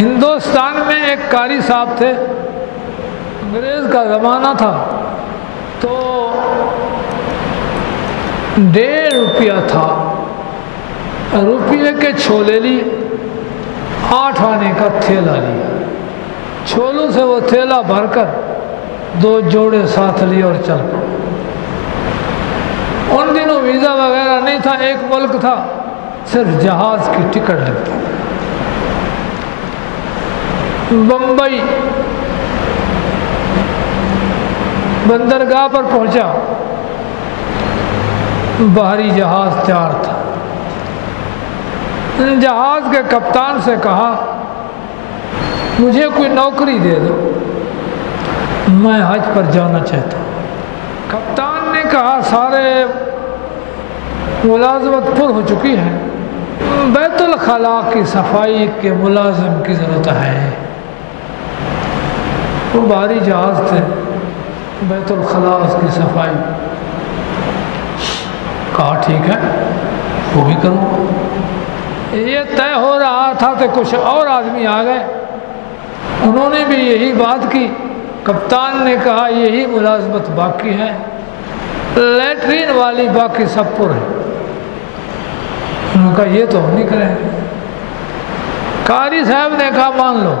ہندوستان میں ایک قاری صاحب تھے، انگریز کا زمانہ تھا، تو 1.5 روپیہ تھا، روپیے کے چھولے لی، 8 آنے کا تھیلا لیا، چھولوں سے وہ تھیلا بھر کر 2 جوڑے ساتھ لیے اور چل پڑے۔ ان دنوں ویزا وغیرہ نہیں تھا، ایک ملک تھا، صرف جہاز کی ٹکٹ لگتی تھی۔ بمبئی بندرگاہ پر پہنچا، بحری جہاز تیار تھا۔ جہاز کے کپتان سے کہا مجھے کوئی نوکری دے دو، میں حج پر جانا چاہتا ہوں۔ کپتان نے کہا سارے ملازمت پر ہو چکی ہے، بیت الخلاء کی صفائی کے ملازم کی ضرورت ہے۔ وہ بحری جہاز تھے، بیت الخلاء اس کی صفائی، کہا ٹھیک ہے وہ بھی کروں۔ یہ طے ہو رہا تھا کہ کچھ اور آدمی آ گئے، انہوں نے بھی یہی بات کی۔ کپتان نے کہا یہی ملازمت باقی ہے، لیٹرین والی باقی سب پر ہے۔ انہوں نے کہا یہ تو ہم نہیں کریں گے۔ قاری صاحب نے کہا مان لو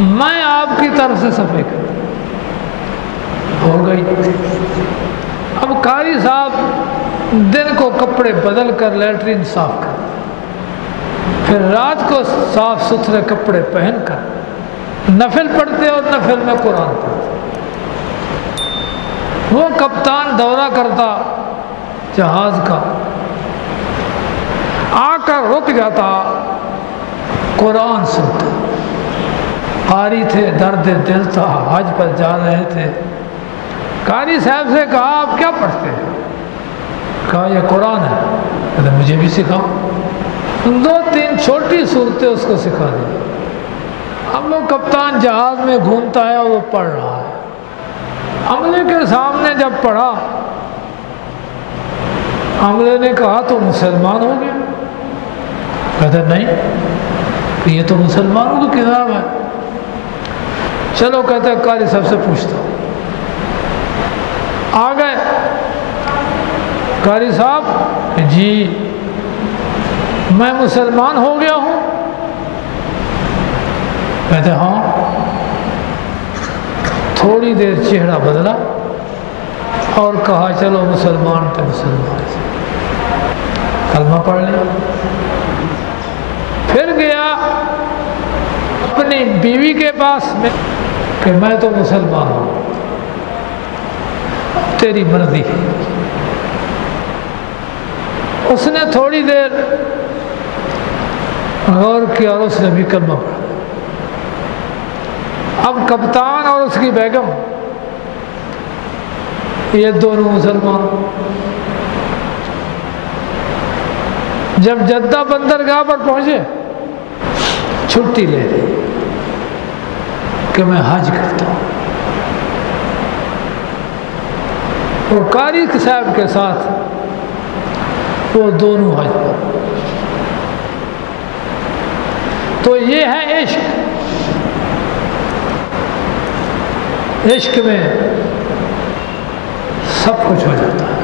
میں آپ کی طرف سے صفائی کروں۔ ہو گئی۔ اب قاری صاحب دن کو کپڑے بدل کر لیٹرین صاف کر، پھر رات کو صاف ستھرے کپڑے پہن کر نفل پڑھتے اور نفل میں قرآن پڑھتے۔ وہ کپتان دورہ کرتا جہاز کا، آ کر رک جاتا، قرآن سنتا۔ قاری تھے، درد دل تھا، حج پر جا رہے تھے۔ قاری صاحب سے کہا آپ کیا پڑھتے ہیں؟ کہا یہ قرآن ہے۔ کہتے مجھے بھی سکھاؤ۔ 2-3 چھوٹی صورتیں اس کو سکھا دی۔ اب وہ کپتان جہاز میں گھومتا ہے اور وہ پڑھ رہا ہے۔ عملے کے سامنے جب پڑھا، عملے نے کہا تو مسلمان ہو گیا؟ کہتے نہیں، یہ تو مسلمانوں کی کتاب ہے۔ چلو کہتے قاری صاحب سے پوچھتا ہوں۔ آ گئے قاری صاحب، جی میں مسلمان ہو گیا ہوں؟ کہتے ہاں۔ تھوڑی دیر چہرہ بدلا اور کہا چلو مسلمان تو مسلمان سے کلمہ پڑھ لیا۔ پھر گیا اپنی بیوی کے پاس میں کہ میں تو مسلمان ہوں، تیری مرضی ہے۔ اس نے تھوڑی دیر غور کیا اور اس نے بھی کلمہ پڑھا۔ اب کپتان اور اس کی بیگم یہ دونوں مسلمان۔ جب جدہ بندرگاہ پر پہنچے، چھٹی لے لی کہ میں حج کرتا ہوں۔ وہ قاری صاحب کے ساتھ وہ دونوں حج پر۔ تو یہ ہے عشق۔ عشق میں سب کچھ ہو جاتا ہے۔